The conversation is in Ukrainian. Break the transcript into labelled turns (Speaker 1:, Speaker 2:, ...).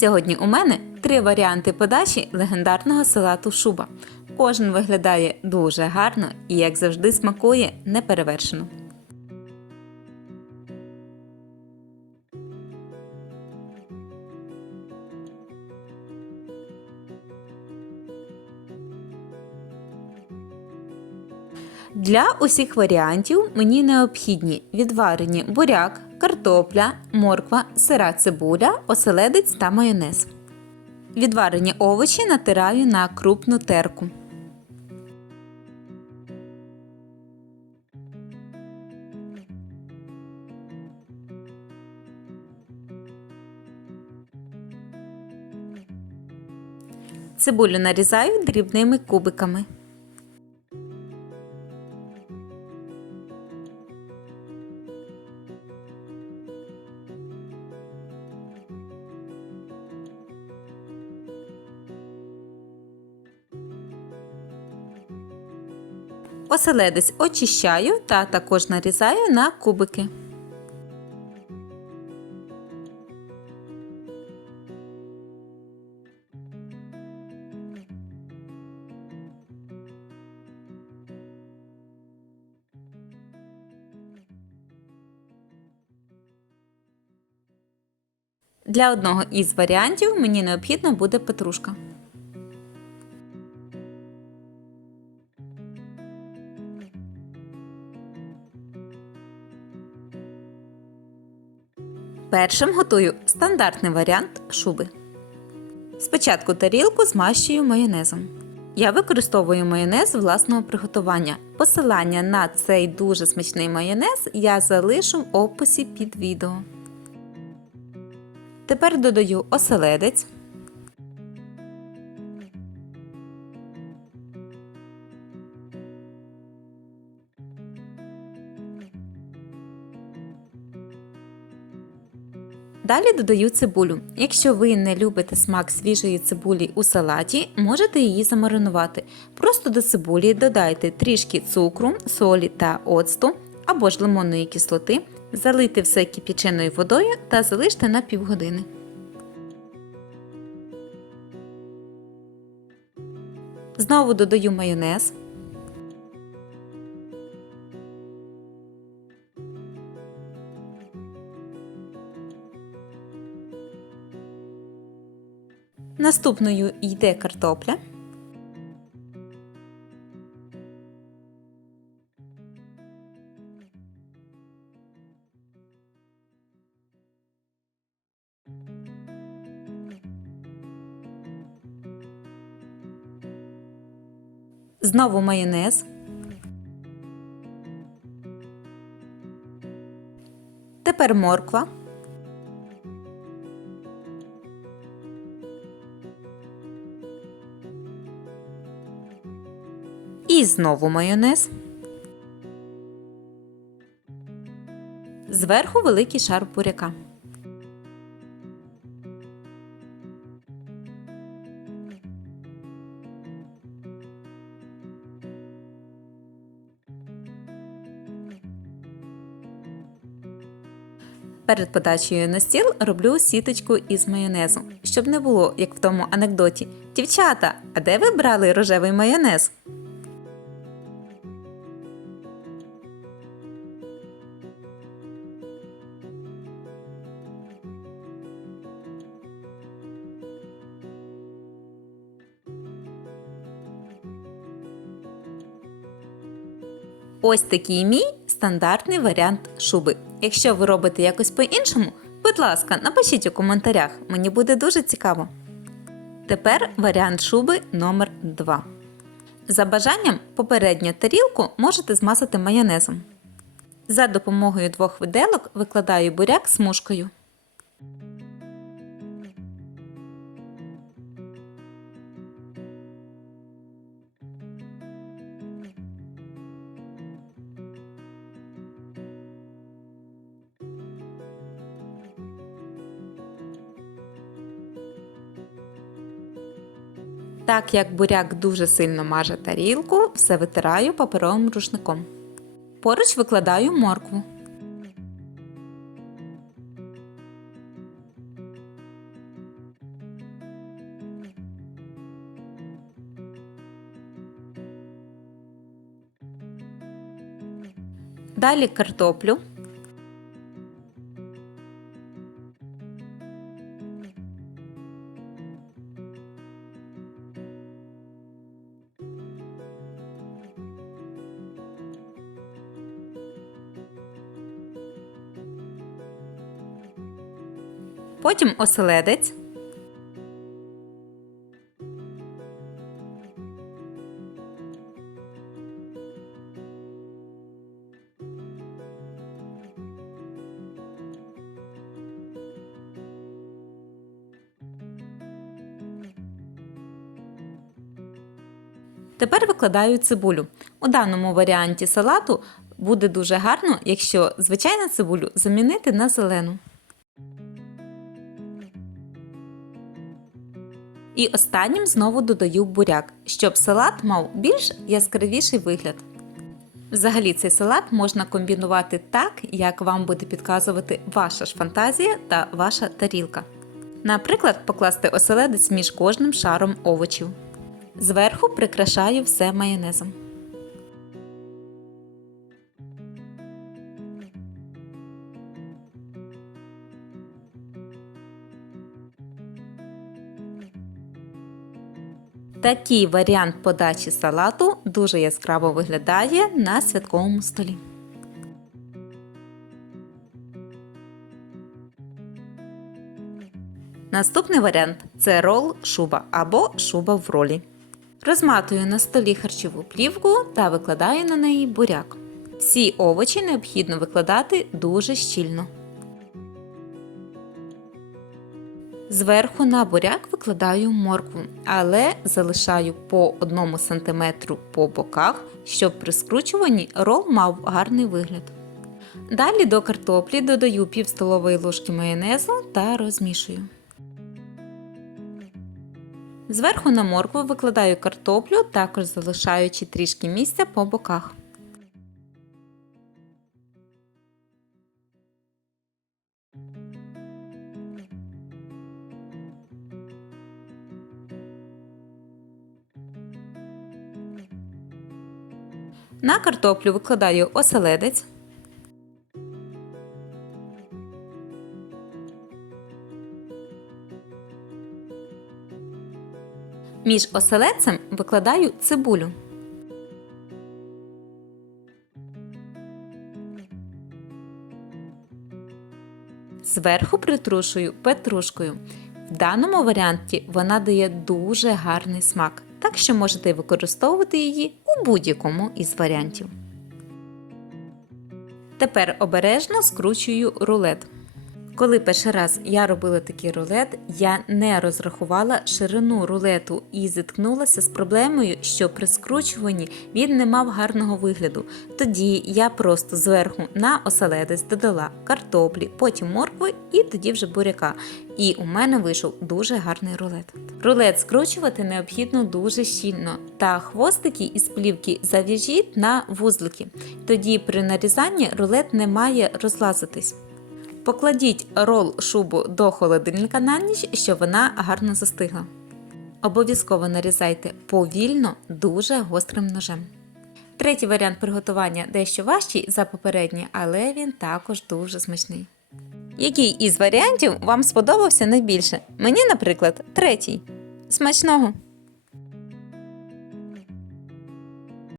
Speaker 1: Сьогодні у мене три варіанти подачі легендарного салату шуба. Кожен виглядає дуже гарно і, як завжди, смакує неперевершено. Для усіх варіантів мені необхідні відварені буряк, картопля, морква, сира цибуля, оселедець та майонез. Відварені овочі натираю на крупну терку. Цибулю нарізаю дрібними кубиками. Оселедець очищаю та також нарізаю на кубики. Для одного із варіантів мені необхідна буде петрушка. Першим готую стандартний варіант шуби. Спочатку тарілку змащую майонезом. Я використовую майонез власного приготування. Посилання на цей дуже смачний майонез я залишу в описі під відео. Тепер додаю оселедець. Далі додаю цибулю. Якщо ви не любите смак свіжої цибулі у салаті, можете її замаринувати. Просто до цибулі додайте трішки цукру, солі та оцту або ж лимонної кислоти, залийте все кип'яченою водою та залиште на півгодини. Знову додаю майонез. Наступною йде картопля. Знову майонез. Тепер морква. Знову майонез. Зверху великий шар буряка. Перед подачею на стіл роблю сіточку із майонезу, щоб не було, як в тому анекдоті. Дівчата, а де ви брали рожевий майонез? Ось такий мій стандартний варіант шуби. Якщо ви робите якось по-іншому, будь ласка, напишіть у коментарях, мені буде дуже цікаво. Тепер варіант шуби номер 2 За бажанням попередню тарілку можете змазати майонезом. За допомогою двох виделок викладаю буряк смужкою. Так як буряк дуже сильно маже тарілку, все витираю паперовим рушником. Поруч викладаю моркву. Далі картоплю. Потім оселедець. Тепер викладаю цибулю. У даному варіанті салату буде дуже гарно, якщо звичайну цибулю замінити на зелену. І останнім знову додаю буряк, щоб салат мав більш яскравіший вигляд. Взагалі цей салат можна комбінувати так, як вам буде підказувати ваша ж фантазія та ваша тарілка. Наприклад, покласти оселедець між кожним шаром овочів. Зверху прикрашаю все майонезом. Такий варіант подачі салату дуже яскраво виглядає на святковому столі. Наступний варіант це рол шуба або шуба в ролі. Розматую на столі харчову плівку та викладаю на неї буряк. Всі овочі необхідно викладати дуже щільно. Зверху на буряк викладаю моркву, але залишаю по 1 см по боках, щоб при скручуванні рол мав гарний вигляд. Далі до картоплі додаю пів столової ложки майонезу та розмішую. Зверху на моркву викладаю картоплю, також залишаючи трішки місця по боках. На картоплю викладаю оселедець. Між оселедцем викладаю цибулю. Зверху притрушую петрушкою. В даному варіанті вона дає дуже гарний смак, так що можете використовувати її у будь-якому із варіантів. Тепер обережно скручую рулет. Коли перший раз я робила такий рулет, я не розрахувала ширину рулету і зіткнулася з проблемою, що при скручуванні він не мав гарного вигляду. Тоді я просто зверху на оселедець додала картоплі, потім моркви і тоді вже буряка. І у мене вийшов дуже гарний рулет. Рулет скручувати необхідно дуже щільно, та хвостики із плівки зав'яжіть на вузлики. Тоді при нарізанні рулет не має розлазитись. Покладіть рол шубу до холодильника на ніч, щоб вона гарно застигла. Обов'язково нарізайте повільно, дуже гострим ножем. Третій варіант приготування дещо важчий за попередній, але він також дуже смачний. Який із варіантів вам сподобався найбільше? Мені, наприклад, третій. Смачного!